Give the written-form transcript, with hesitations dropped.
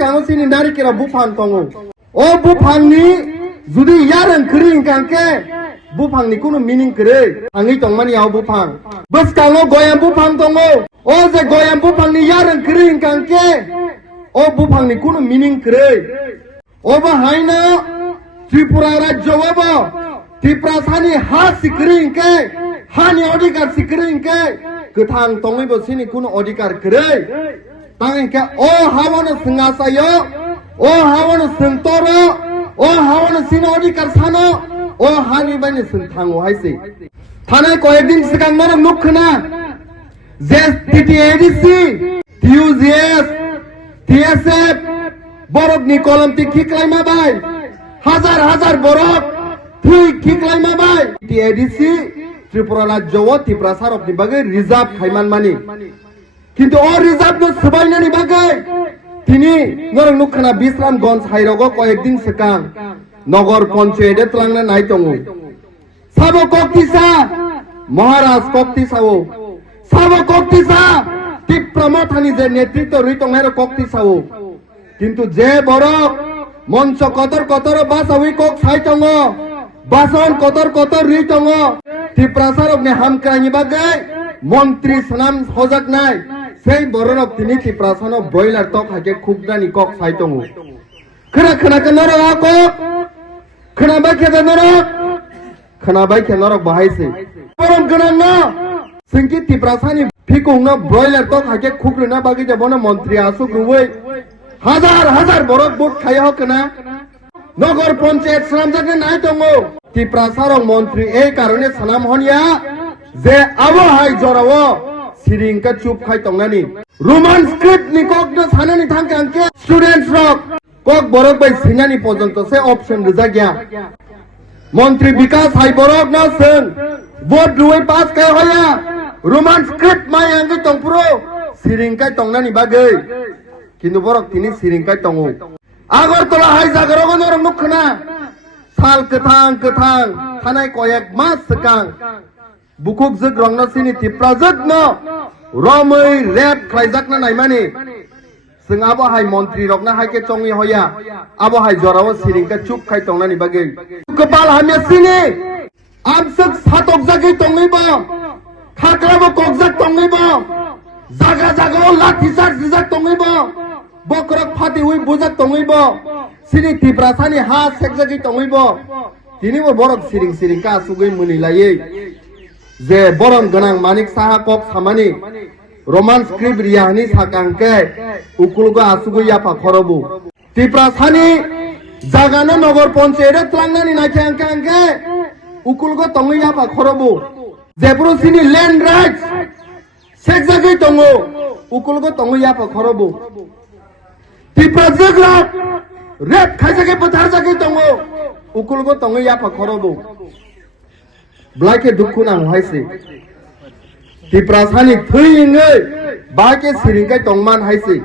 boskango sini narikira bupang tongo o bupangni judi yareng kring kangke bupangni kuno meaning kre angi tongmani yaw bupang boskango goyam bupang tongo o je goyam bupangni yareng kring kangke o bupangni kuno meaning kre oba haina Tripura rajyo obo Tripura sani ha sikring ke hani odikar sikring ke ketang tongi bo sini kuno odikar kre tangen ke o hawana sengasayo o hawana sentoro o hawana sini odikar sano o hani bani sentango haisi tanai ko ekdin sekarang mana nukhna ZTTADC TUZS TSF borok ni kolam ti khiklai mabai হাজার বরফ ঠিক খিকলাই মাবাই টিএডিসি ত্রিপুরা রাজ্য ও ত্রিপুরা সারকনি বাগে reserve খাইমান মানি কিন্তু ও reserve no সবাইনানি বাগে তিনি নরং নুখানা বিশ্রামগঞ্জ হাইরগ কয়েকদিন সিগাং নগর পঞ্চায়েতে ত্লাংনা নাইতঙ্গু সাবো কক্তিসা মহারাজ কক্তিসাও সাবো কক্তিসা ত্রিপুরা মথানি যে নেতৃত্ব রইতংহের কক্তিসাও কিন্তু যে বরফ মঞ্চ কতর বাসাউই কক সাইতঙ্গ বাসন কতর রিতঙ্গ ত্রিপুরা সারকনি হামক্রানি বাগে মন্ত্রী সানাম হজাক নাই সেই বররক তিনি ত্রিপুরা সানো ব্রয়লার tok হাকে খুগনানি কক সাইতঙ্গ খনা নর কক খনাবাই খেদা নর খনাবাই খে নরক বাহাইছে পরম গনাং না সিংকি ত্রিপুরা সানি ফিকুং না ব্রয়লার tok হাকে খুগনা বাগে যাবনা মন্ত্রী আসুক রুই হাজার বরফ বুট খাইয়া হোক না নগর পঞ্চায়েত সানাম জাগে নাই দঙ্গো ত্রিপুরা সারক মন্ত্রী এই কারণে সানাম হনিয়া যে আবহাই জরাও সিরিংকা চুপ খাই তংনানি রোমান স্ক্রিপ্ট নি কক না সানানি থাঙ্কে আঙ্কে স্টুডেন্টস রক কক বরফ বাই সিনানি পর্যন্ত সে অপশন রিজা গিয়া মন্ত্রী বিকাশ হাই বরফ না সং ভোট রুই পাস খাই হয়া রোমান স্ক্রিপ্ট মাই আঙ্কে তংপুরো সিরিংকাই তংনানি বাগে কিন্তু বরক তিনি সিরিংকাই তঙ্গো আগরতলা হাই জাগরগ নরং নুখনা সাল কেথাং থানাই কয়েক মাস সিগাং বুকুক জগ রংনা সিনি ত্রিপুরা জগ ন রमै রেপ খাইজাকনা নাইমানি जों आबो हाय मन्त्री रकना हायके चंगि होया आबो हाय जराव सिरिंका चुप खाय तंगनानि बागै कपाल हामे सिनि आमसक सातक जागै तंगैबो खाग्राबो ककजाक तंगैबो जागा लाठी चार्ज दिजाक तंगैबो बकरक फाति उइ बुजाक तंगैबो सिनि त्रिपुरा सानि हा सेकजागै तंगैबो दिनिबो बरक सिरिंका सुगै मुनिलायै जे बरं गोनां मानिक साहा कक सामानि रोमान स्क्रिप्ट रियानि साकांके उकुलगा आसुगै याफा खरबो त्रिपुरा सानि जागानो नगर पंचायत त्रांनानि नाखे अंके उकुलगा तंगै याफा खरबो जेब्रो सिनि लैंड राइट्स सेकजागै तंगो उकुलगा तंगै याफा खरबो त्रिपुरा जगला रेप खाइजागै पथार जागै तंगो उकुलगा तंगै याफा खरबो ब्लाइके दुखु नां हाइसे त्रिपुरा सानि थैङै बाके सिरिंकाय तंमान हाइसे